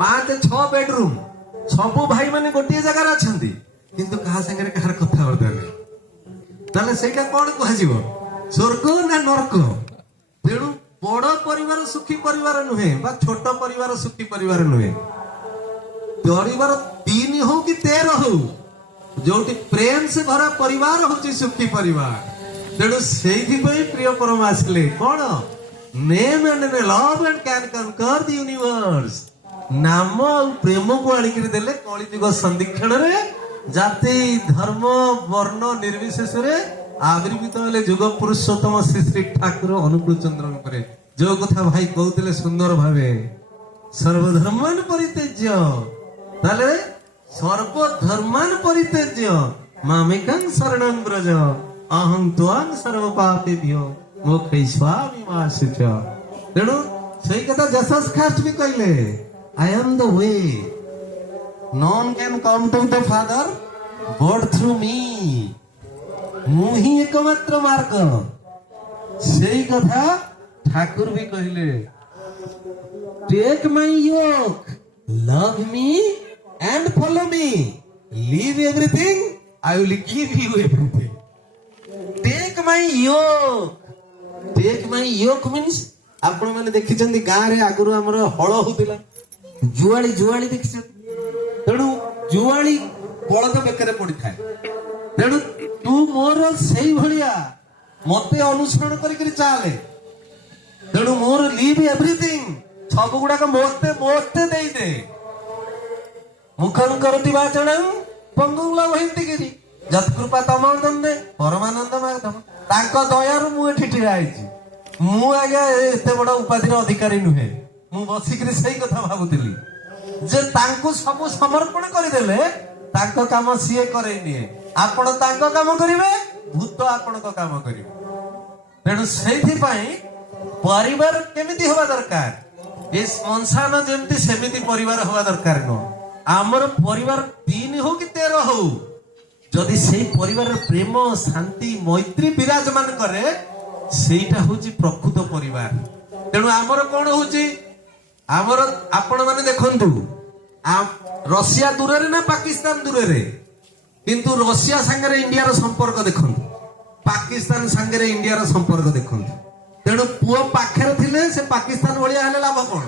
5-6 bedroom सबु भाई माने गोटे जगार अच्छा किंतु कहा संगे कहार कथबार्ता नहीं ताले सेटा कौन कह स्वर्ग ना नरक। तेणु बड़ परिवार सुखी परिवार नुहे बा छोट परिवार सुखी परिवार नुहे। परिवार 3 हो कि 13 हो जो प्रेम से भरा परिवार हूँ सुखी परिवार। तेणु से प्रिय परम आसिले कौन name and love and can conquer the universe. नाम और प्रेम को आनिक देले कलिजुग संदीक्षण रे जाति धर्म वर्ण निर्विशेष आविर्भूत हेले जुग पुरुषोत्तम श्री श्री ठाकुर अनुकूल चंद्र जो कथा भाई कहते सुंदर भावे सर्वधर्मान परित्यज्य ताले सर्वधर्मान परित्यज्य मामेकं शरणं व्रज अहं त्वां सर्व पापेभ्यो मोक्षयिष्यामि। तेणु सही कथा जसस ख्रीस्ट भी कहले I am the way none can come to the father but through me. मु ही एकमात्र मार्ग। सही कथा ठाकुर भी कहले take my yoke love me and follow me leave everything I will give you everything. Take my yoke means आपण माने देखिचंदी गां रे आगुरु हमर हळ होतिला जुआली देखिचंदी। तेणु जुआली बलद बेकरे पड़ी थाए। तेणु तू मोर सही भलिया मते अनुसरण करी चाले। तेणु मोर लीव एवरीथिंग सब गुड़ाक मोते दे दे। मुखं करति वाचनं पंगुं लभन्ति गिरि जत्कृपा तमं दन्दे परमानंद माधव। तांको दयारु मु एठी ठिरा आइछि। मु आज्ञा एते बड़ उपाधिर अधिकारी नुहे। मु बसिकरी सही कथा भाबुतिली जे तांको सब समर्पण करिदेले तांको काम सीए करे निए आपण तांको काम करिवे भूत आपण को काम करिवे। तेणु सेथि पई परिवार केमिति होवा दरकार ए संसार जेमति सेमिति परिवार होवा दरकार न। आमर परिवार 3 हो कि 13 हो जदि सेही परिवार प्रेम शांति मैत्री विराजमान करे सेटा होची प्रकृत परिवार। तेणु आमर कोन होची आमर आपण माने देखंतु रशिया दूर रे ना पाकिस्तान दूर रे किंतु रशिया संगे इंडिया रो संपर्क देखंतु पाकिस्तान संगे इंडिया रो संपर्क देखंतु। तेणु पुओ पाखरे थिले से पाकिस्तान भलिया हेले लाभ कोन।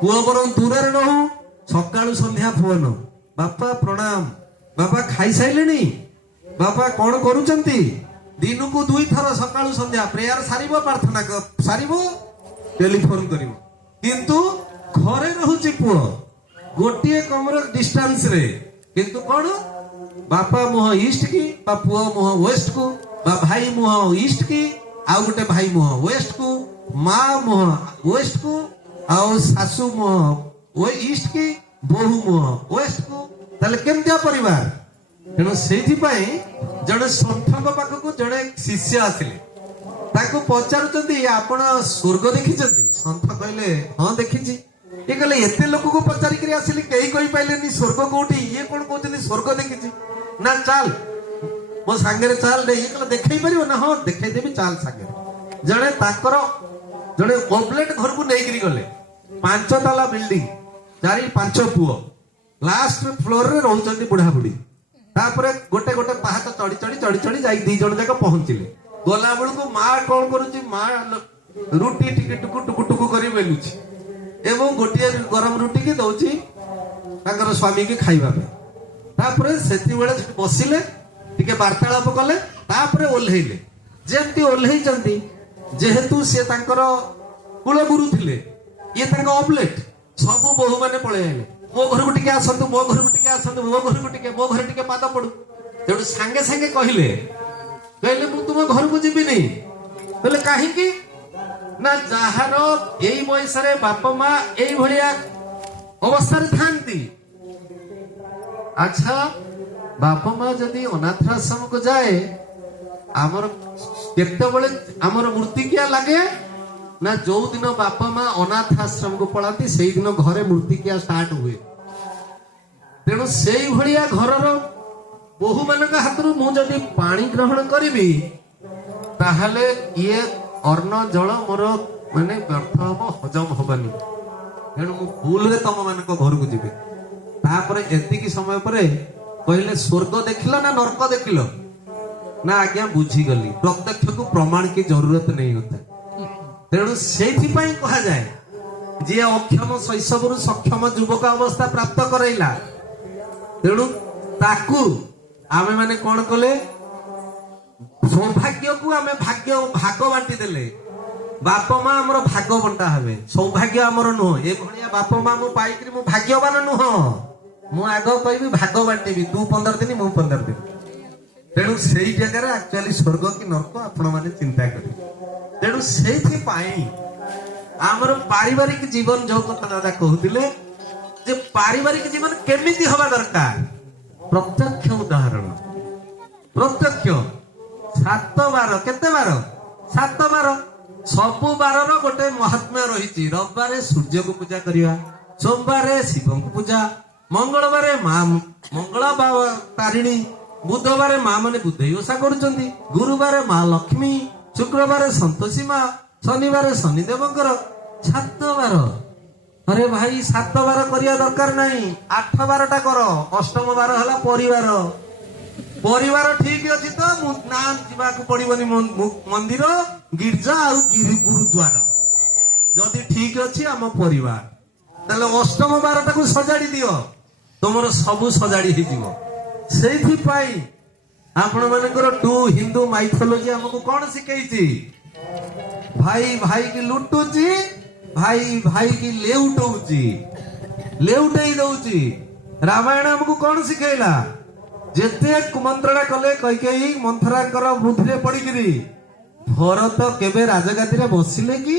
पुओ बरं दूर रे रहू सकाळु संध्या फोन बापा प्रणाम बापा खाई साइलेनी बापा कौन करूचंती दिन को 2 थर सकाळु संध्या प्रेयर सारिबो प्रार्थना सारिबो टेलीफोन करिवो। किंतु घरे रहूची पुओ गोटे कमर डिस्टेंस रे किंतु कौन बापा मुह ईस्ट की बा पुओ मुह वेस्ट को बा भाई मुह ईस्ट की आउ गोटे भाई मुह वेस्ट को माँ मुह वेस्ट को आउ सासू मुह वो ईस्ट की बोहू मुह वेस्ट को ताले केमतिया परिवार। तेणु सेठी पई जड़े संथक पाखक जड़े शिष्य आसिले ताको पचारुचंती आपण स्वर्ग देखिचंती। संथ कहले हां देखिची। ये कहले एते लोक को पचारि करी आसिले केही कहि पाइलेनी स्वर्ग कोठी ये कोन कहउचनी स्वर्ग देखिची ना चाल मो संगे चाल दे। ये कहले देखै परियो ना हां देखै देबी चाल संगे। जड़े ताकर जड़े ओब्लेट घर को नेगिरी गले 5 ताला बिल्डिंग 4-5 पुओ लास्ट फ्लोर रे रहउचंती बुढ़ा बुढ़ी। तापरे गोटे गोटे पहाड़ चढ़ी चढ़ी जाई 2 जण जाक पहुंचिले। गोला बेल को माँ कौन करुची माँ रुटी टिके टुकु टुकु टुकु करी बेलुची एवं गोटे गरम रुटी की दउची ताकर स्वामी की खाइबा पे। तापरे सेति बेले बसिले टिके वार्तालाप कले तापरे ओल्हेइले जेमती ओल्हेइचंती जेहेतु से ताकर कुल गुरु थिले ये तांको ऑब्लेट सब बहु माने पळे आइले मो घर को टिके आसंतु मो घर को टिके आसंतु मो घर को टिके मो घर टिके पाद पडु। तेणु संगे संगे कहले कहले मु तुम घर को जीवी नहीं बोले कहीं ना जहार यही बयस बाप माँ यही भाया अवस्था थांती। अच्छा बाप माँ जदि अनाथाश्रम को जाए आमर केतबेले आमर मूर्तिकिया लगे ना जो दिन बापा माँ अनाथ आश्रम को पढ़ाती से दिन घरे मूर्तिकिया स्टार्ट हुए। तेणु से भाया घर बहु मान हाथ मुझे पानी ग्रहण करी ताहले ये अन्न जल मोर माने व्यर्थ हम हजम हबनी ତେଣୁ ମୁଁ ଭୁଲରେ ତମ ମାନଙ୍କ ଘରକୁ ଯିବି। ତାପରେ ଏତିକି ସମୟ ପରେ କହିଲେ ସ୍ୱର୍ଗ ଦେଖିଲ ନା ନର୍କ ଦେଖିଲ? ନା ଆଜ୍ଞା ବୁଝିଗଲି, ପ୍ରତ୍ୟକ୍ଷକୁ ପ୍ରମାଣ କି ଜରୁରତ ନେଇ ନଥାଏ। ତେଣୁ ସେଇଥିପାଇଁ କୁହାଯାଏ ଯିଏ ଅକ୍ଷମ ଶୈଶବରୁ ସକ୍ଷମ ଯୁବକ ଅବସ୍ଥା ପ୍ରାପ୍ତ କରାଇଲା, ତେଣୁ ତାକୁ ଆମେ ମାନେ କଣ କଲେ, ସୌଭାଗ୍ୟକୁ ଆମେ ଭାଗ ବାଣ୍ଟି ଦେଲେ। ବାପ ମା ଆମର ଭାଗ ବଣ୍ଟା ହେବେ, ସୌଭାଗ୍ୟ ଆମର ନୁହଁ। ଏଭଳିଆ ବାପ ମା ମୁଁ ପାଇକିରି ମୁଁ ଭାଗ୍ୟବାନ ନୁହଁ। ମୁଁ ଆଗ କହିବି ଭାଗ ବାଣ୍ଟିବି, ତୁ 15 ଦିନ ମୁଁ 15 ଦିନ। ତେଣୁ ସେଇ ଜାଗାରେ ଆକ୍ଚୁଆଲି ସ୍ୱର୍ଗ କି ନର୍କ ଆପଣ ମାନେ ଚିନ୍ତା କରିବେ। ତେଣୁ ସେଇଥିପାଇଁ ଆମର ପାରିବାରିକ ଜୀବନ ଯୋଉ କଥା ଦାଦା କହୁଥିଲେ ଯେ ପାରିବାରିକ ଜୀବନ କେମିତି ହବା ଦରକାର, ପ୍ରତ୍ୟକ୍ଷ ଉଦାହରଣ। ପ୍ରତ୍ୟକ୍ଷ 7 ବାର, କେତେ ବାର? 7 ବାର। ସବୁ ବାରର ଗୋଟେ ମହାତ୍ମ୍ୟ ରହିଛି। ରବିବାରେ ସୂର୍ଯ୍ୟକୁ ପୂଜା କରିବା, ସୋମବାରେ ଶିବଙ୍କୁ ପୂଜା, ମଙ୍ଗଳବାରେ ମା ମଙ୍ଗଳା ବା ତାରିଣୀ, ବୁଧବାରେ ମା ମାନେ ବୁଧେଇ ଓଷା କରୁଛନ୍ତି, ଗୁରୁବାରେ ମା ଲକ୍ଷ୍ମୀ, ଶୁକ୍ରବାରେ ସନ୍ତୋଷୀ ମା, ଶନିବାରେ ଶନିଦେବଙ୍କର। 7 ବାର। अरे भाई 7 ବାର କରିବା ଦରକାର ନାହିଁ, 8 ବାରଟା କର। ଅଷ୍ଟମ ବାର ହେଲା ପରିବାର। ପରିବାର ଠିକ ଅଛି ତ ନା ଯିବାକୁ ପଡିବନି ମନ୍ଦିର, ଗିର୍ଜା ଆଉ ଗୁରୁଦ୍ୱାର। ଯଦି ଠିକ ଅଛି ଆମ ପରିବାର, ତାହେଲେ ଅଷ୍ଟମ ବାରଟାକୁ ସଜାଡି ଦିଅ, ତମର ସବୁ ସଜାଡି ହେଇଯିବ। ସେଇଥିପାଇଁ ଆପଣ ମାନଙ୍କର ହିନ୍ଦୁ ମାଇଥୋଲୋଜି ଆମକୁ କଣ ଶିଖେଇଛି? ଭାଇ ଭାଇ କି ଲୁଟୁଛି, ଭାଇ ଭାଇ କି ଲେଉଟଉଛି, ଲେଉଟେଇ ଦଉଛି। ରାମାୟଣ ଆମକୁ କଣ ଶିଖେଇଲା? ଯେତେ କୁମନ୍ତ୍ରଣା କଲେ କୈକେୟୀ ମନ୍ଥରାଙ୍କର ବୁଦ୍ଧିରେ ପଡିକିରି ଭରତ କେବେ ରାଜଗାଦିରେ ବସିଲେ କି?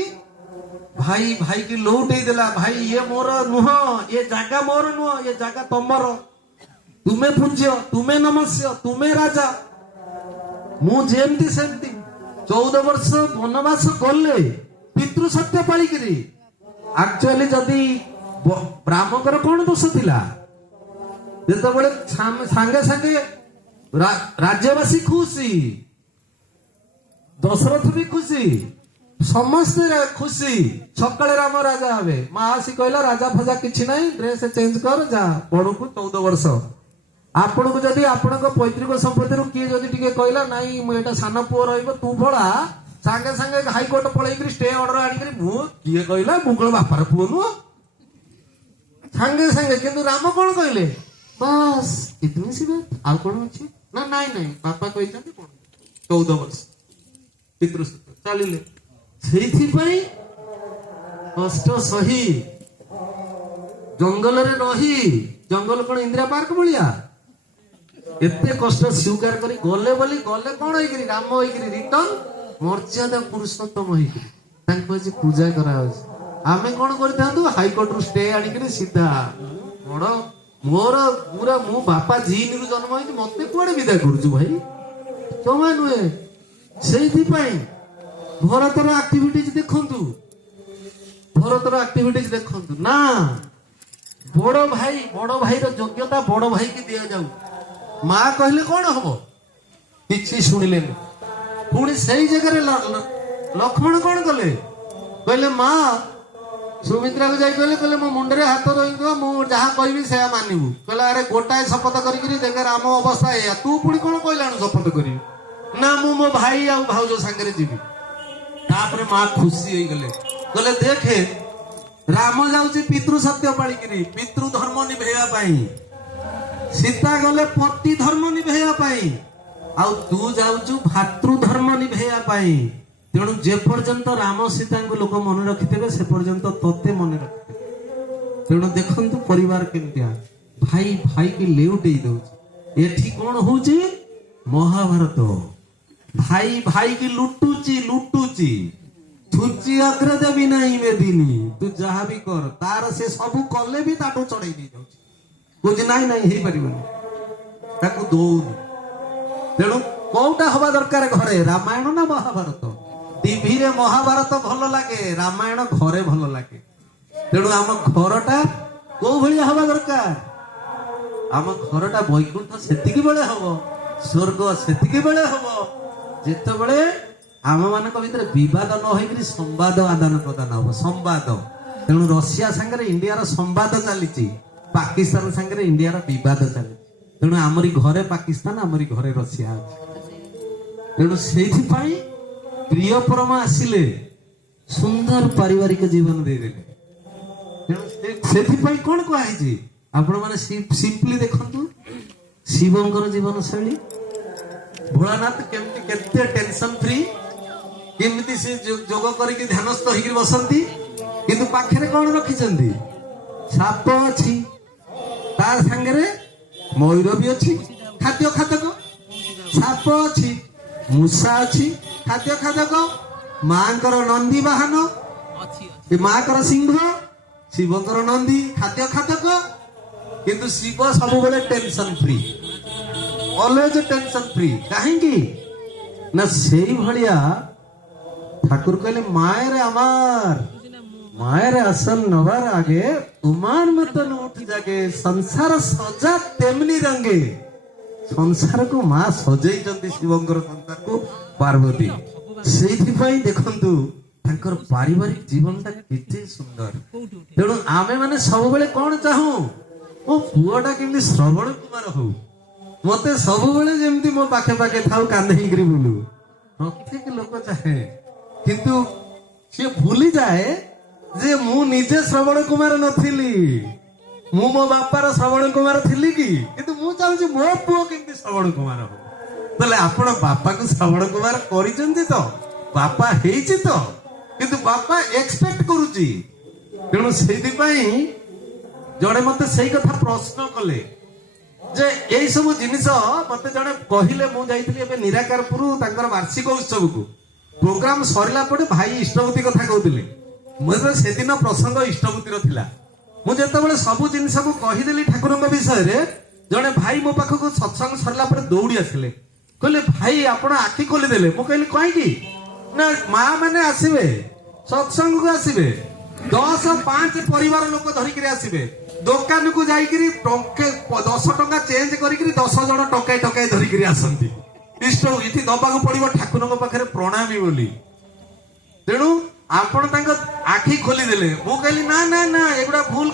ଭାଇ ଭାଇ କି ଲଉଟେଇ ଦେଲା। ଭାଇ ଇଏ ମୋର ନୁହଁ, ଏ ଜାଗା ମୋର ନୁହଁ, ଏ ଜାଗା ତମର। ତୁମେ ପୂଜ୍ୟ, ତୁମେ ନମସ୍ୟ, ତୁମେ ରାଜା, ମୁଁ ଯେମିତି ସେମିତି। 14 ବର୍ଷ ବନବାସ ଗଲେ ପିତୃ ସତ୍ୟ ପାଳିକିରି। ଆକ୍ଚୁଆଲି ଯଦି ରାମଙ୍କର କଣ ଦୋଷ ଥିଲା? ଯେତେବେଳେ ସାଙ୍ଗେ ସାଙ୍ଗେ ରାଜ୍ୟବାସୀ ଖୁସି, ଦଶରଥ ବି ଖୁସି, ସମସ୍ତେ ଖୁସି। ସକାଳେ ରାମ ରାଜା ହେବେ, ମା ଆସି କହିଲା ରାଜା ଫଜା କିଛି ନାହିଁ, ଡ୍ରେସ ଚେଞ୍ଜ କର, ଯା ବଡକୁ 14 ବର୍ଷ। ଆପଣଙ୍କୁ ଯଦି ଆପଣଙ୍କ ପୈତୃକ ସମ୍ପତ୍ତିରୁ କିଏ ଯଦି ଟିକେ କହିଲା ନାଇଁ ମୁଁ ଏଟା ସାନ ପୁଅ ରହିବ ତୁ ଭଳା, ସାଙ୍ଗେ ସାଙ୍ଗେ ହାଇକୋର୍ଟ ପଳେଇକିରି ଷ୍ଟେ ଅର୍ଡର ଆଣିକିରି ମୁଁ କିଏ କହିଲା ମୁଁ କଣ ବାପାର ପୁଅ ନୁହଁ, ସାଙ୍ଗେ ସାଙ୍ଗେ। କିନ୍ତୁ ରାମ କଣ କହିଲେ? ବାସ୍ ଇତନି ସି ବାତ, ଆଉ କଣ ଅଛି ନା? ନାଇଁ ନାଇଁ ବାପା କହିଛନ୍ତି କଣ, 14 ବର୍ଷ ପିତୃସତ୍ୟ ଚାଲିଲେ। ସେଇଥିପାଇଁ କଷ୍ଟ ସହି ଜଙ୍ଗଲରେ ରହି, ଜଙ୍ଗଲ କଣ ଇନ୍ଦିରା ପାର୍କ ଭଳିଆ? ଏତେ କଷ୍ଟ ସ୍ୱୀକାର କରି ଗଲେ ବୋଲି ଗଲେ କଣ ହେଇକିରି? ରାମ ହେଇକିରି ରିଟର୍ନ ମର୍ଯ୍ୟାଦା ପୁରୁଷୋତ୍ତମ ହେଇକିରି ତାଙ୍କୁ ଆଜି ପୂଜା କରାଯାଉଛି। ଆମେ କଣ କରିଥାନ୍ତୁ? ହାଇକୋର୍ଟରୁ ଷ୍ଟେ ଆଣିକିରି ସିଧା ବଡ ମୋର ପୁରା ମୁଁ ବାପା ଜିଇନରୁ ଜନ୍ମ ହେଇଛି, ମତେ କୁଆଡେ ବିଦା କରୁଛୁ ଭାଇ? ଜମା ନୁହେଁ। ସେଇଥିପାଇଁ ଭରତର ଆକ୍ଟିଭିଟିଜ ଦେଖନ୍ତୁ, ଭରତର ଆକ୍ଟିଭିଟିଜ ଦେଖନ୍ତୁ ନା। ବଡ ଭାଇର ଯୋଗ୍ୟତା ବଡ ଭାଇକି ଦିଆଯାଉ। ମା କହିଲେ କଣ ହବ? କିଛି ଶୁଣିଲେନି। ପୁଣି ସେଇ ଜାଗାରେ ଲକ୍ଷ୍ମଣ କଣ କଲେ? କହିଲେ ମା ସୁମିତ୍ରାକୁ ଯାଇ କହିଲେ ମୋ ମୁଣ୍ଡରେ ହାତ ରହିବ, ମୁଁ ଯାହା କହିବି ସେୟା ମାନିବୁ। କହିଲା ଆରେ ଗୋଟାଏ ଶପଥ କରିକିରି ଦେଖେ ରାମ ଅବସ୍ଥା ଏଇଆ, ତୁ ପୁଣି କଣ କହିଲାଣି ଶପଥ କରିବି? ନା ମୁଁ ମୋ ଭାଇ ଆଉ ଭାଉଜ ସାଙ୍ଗରେ ଯିବି। ତାପରେ ମା ଖୁସି ହେଇଗଲେ, କହିଲେ ଦେଖେ ରାମ ଯାଉଛି ପିତୃ ସତ୍ୟ ପାଳିକିରି, ପିତୃ ଧର୍ମ ନିଭେଇବା ପାଇଁ। ସୀତା ଗଲେ ପତି ଧର୍ମ ନିଭେଇବା ପାଇଁ, ଆଉ ତୁ ଯାଉଛୁ ଭାତୃ ଧର୍ମ ନିଭେଇବା ପାଇଁ। ତେଣୁ ଯେ ପର୍ଯ୍ୟନ୍ତ ରାମ ସୀତାଙ୍କୁ ଲୋକ ମନେ ରଖିଥିବେ ସେ ପର୍ଯ୍ୟନ୍ତ ତତେ ମନେ ରଖିଥିବେ। ତେଣୁ ଦେଖନ୍ତୁ ପରିବାର କେମିତିଆ, ଭାଇ ଭାଇ କି ଲେଉଟେଇ ଦଉଛି। ଏଠି କଣ ହଉଛି? ମହାଭାରତ। ଭାଇ ଭାଇ କି ଲୁଟୁଛି, ଲୁଟୁଛି। ଛୁଚି ଅଗ୍ର ଦେବି ନାହିଁ ବେଦିନି, ତୁ ଯାହା ବି କର, ତାର ସେ ସବୁ କଲେ ବି ତାଠୁ ଚଢେଇ ନେଇଯାଉଛି, କହୁଛି ନାଇଁ ନାଇଁ ହେଇପାରିବନି, ତାକୁ ଦଉନି। ତେଣୁ କୋଉଟା ହବା ଦରକାର ଘରେ? ରାମାୟଣ ନା ମହାଭାରତ? ଟିଭିରେ ମହାଭାରତ ଭଲ ଲାଗେ, ରାମାୟଣ ଘରେ ଭଲ ଲାଗେ। ତେଣୁ ଆମ ଘରଟା କୋଉ ଭଳିଆ ହବା ଦରକାର? ଆମ ଘରଟା ବୈକୁଣ୍ଠ ସେତିକି ବେଳେ ହବ, ସ୍ୱର୍ଗ ସେତିକି ବେଳେ ହବ ଯେତେବେଳେ ଆମ ମାନଙ୍କ ଭିତରେ ବିବାଦ ନ ହେଇକିରି ସମ୍ବାଦ ଆଦାନ ପ୍ରଦାନ ହବ। ସମ୍ବାଦ ତେଣୁ ରଷିଆ ସାଙ୍ଗରେ ଇଣ୍ଡିଆର ସମ୍ବାଦ ଚାଲିଛି, ପାକିସ୍ତାନ ସାଙ୍ଗରେ ଇଣ୍ଡିଆର ବିବାଦ ଚାଲିଛି। ତେଣୁ ଆମରି ଘରେ ପାକିସ୍ତାନ, ଆମରି ଘରେ ରଷିଆ ଅଛି। ତେଣୁ ସେଇଥିପାଇଁ ପ୍ରିୟ ପରମା ଆସିଲେ ସୁନ୍ଦର ପାରିବାରିକ ଜୀବନ ଦେଇଦେଲେ। ତେଣୁ ସେଥିପାଇଁ କଣ କୁହାଯାଇଛି, ଆପଣ ମାନେ ସିମ୍ପଲି ଦେଖନ୍ତୁ ଶିବଙ୍କର ଜୀବନ ଶୈଳୀ। ଭୋଳାନାଥ କେମିତି କେତେ ଟେନସନ ଫ୍ରି, କେମିତି ସେ ଯୋଗ କରିକି ଧ୍ୟାନସ୍ଥ ହେଇକି ବସନ୍ତି, କିନ୍ତୁ ପାଖରେ କଣ ରଖିଛନ୍ତି, ସାପ ଅଛି, ତା ସାଙ୍ଗରେ ମୟୂର ବି ଅଛି ଖାଦ୍ୟ ଖାଦକ, ସାପ ଅଛି, ମୂଷା ଅଛି ଖାଦ୍ୟ ଖାଦକ, ମାଙ୍କର ନନ୍ଦୀ ବାହନ, ମାଙ୍କର ସିଂହ, ଶିବଙ୍କର ନନ୍ଦୀ ଖାଦ୍ୟ ଖାଦକ। କିନ୍ତୁ ଶିବ ସବୁବେଳେ tension free, always tension free. କାହିଁକି ନା ସେଇଭଳିଆ ঠাকুর কইলে মায়ের আমার, মায়ের আসন নবার আগে উমান মতন উঠি জাগে, সংসার সজা তেমনি রঙে। সংসারକୁ মা ସଜେଇଛନ୍ତି ଶିବଙ୍କର ସଂସାରକୁ ପାର୍ବତୀ। ସେଇଥିପାଇଁ ଦେଖନ୍ତୁ ତାଙ୍କର ପାରିବାରିକ ଜୀବନଟା କେତେ ସୁନ୍ଦର। ତେଣୁ ଆମେ ମାନେ ସବୁବେଳେ କଣ ଚାହୁଁ, ମୋ ପୁଅଟା କେମିତି ଶ୍ରବଣ କୁମାର ହଉ, ମତେ ସବୁବେଳେ ଯେମିତି ମୋ ପାଖେ ପାଖେ ଥାଉ, କାନ୍ଦେଇକିରି ବୁଲୁ, ପ୍ରତ୍ୟେକ ଲୋକ ଚାହେଁ। କିନ୍ତୁ ସିଏ ଭୁଲି ଯାଏ ଯେ ମୁଁ ନିଜେ ଶ୍ରବଣ କୁମାର ନଥିଲି, ମୁଁ ମୋ ବାପାର ଶ୍ରବଣ କୁମାର ଥିଲି କି, କିନ୍ତୁ ମୁଁ ଚାହୁଁଛି ମୋ ପୁଅ କେମିତି ଶ୍ରବଣ କୁମାର ହଉ। ତାହେଲେ ଆପଣ ବାପାକୁ ଶ୍ରବଣ କୁମାର କରିଛନ୍ତି ତ, ବାପା ହେଇଛି ତ, କିନ୍ତୁ ବାପା ଏକ୍ସପେକ୍ଟ କରୁଛି। ତେଣୁ ସେଇଥିପାଇଁ ଜଣେ ମତେ ସେଇ କଥା ପ୍ରଶ୍ନ କଲେ ଯେ ଏଇ ସବୁ ଜିନିଷ ମତେ ଜଣେ କହିଲେ। ମୁଁ ଯାଇଥିଲି ଏବେ ନିରାକାରପୁର ତାଙ୍କର ବାର୍ଷିକ ଉତ୍ସବକୁ, ପ୍ରୋଗ୍ରାମ ସରିଲା ପରେ ଭାଇ ଇଷ୍ଟବତୀ କଥା କହୁଥିଲେ। ମୁଁ ସେଦିନ ପ୍ରସଙ୍ଗ ଇଷ୍ଟବତୀର ଥିଲା। ମୁଁ ଯେତେବେଳେ ସବୁ ଜିନିଷକୁ କହିଦେଲି ଠାକୁରଙ୍କ ବିଷୟରେ, ଜଣେ ଭାଇ ମୋ ପାଖକୁ ସତ୍ସଙ୍ଗ ସରିଲା ପରେ ଦୌଡ଼ି ଆସିଲେ, କହିଲେ ଭାଇ ଆପଣ ଆଖି ଖୋଲିଦେଲେ। ମୁଁ କହିଲି କାହିଁକି ନା ମା ମାନେ ଆସିବେ, ସତ୍ସଙ୍ଗକୁ ଆସିବେ, 10-5 ପରିବାର ଲୋକ ଧରିକିରି ଆସିବେ, ଦୋକାନକୁ ଯାଇକିରି 10 ଟଙ୍କା ଚେଞ୍ଜ କରିକିରି 10 ଜଣ ଟଙ୍କାଏ ଟଙ୍କାଏ ଧରିକିରି ଆସନ୍ତି। ଇଷ୍ଟ ଏଠି ଦବାକୁ ପଡିବ ଠାକୁରଙ୍କ ପାଖରେ ପ୍ରଣାମୀ ବୋଲି। ତେଣୁ ଆପଣ ତାଙ୍କ ଆଖି ଖୋଲିଦେଲେ। ମୁଁ କହିଲି ନା ନା ନା, ଏଗୁଡା ଭୁଲ।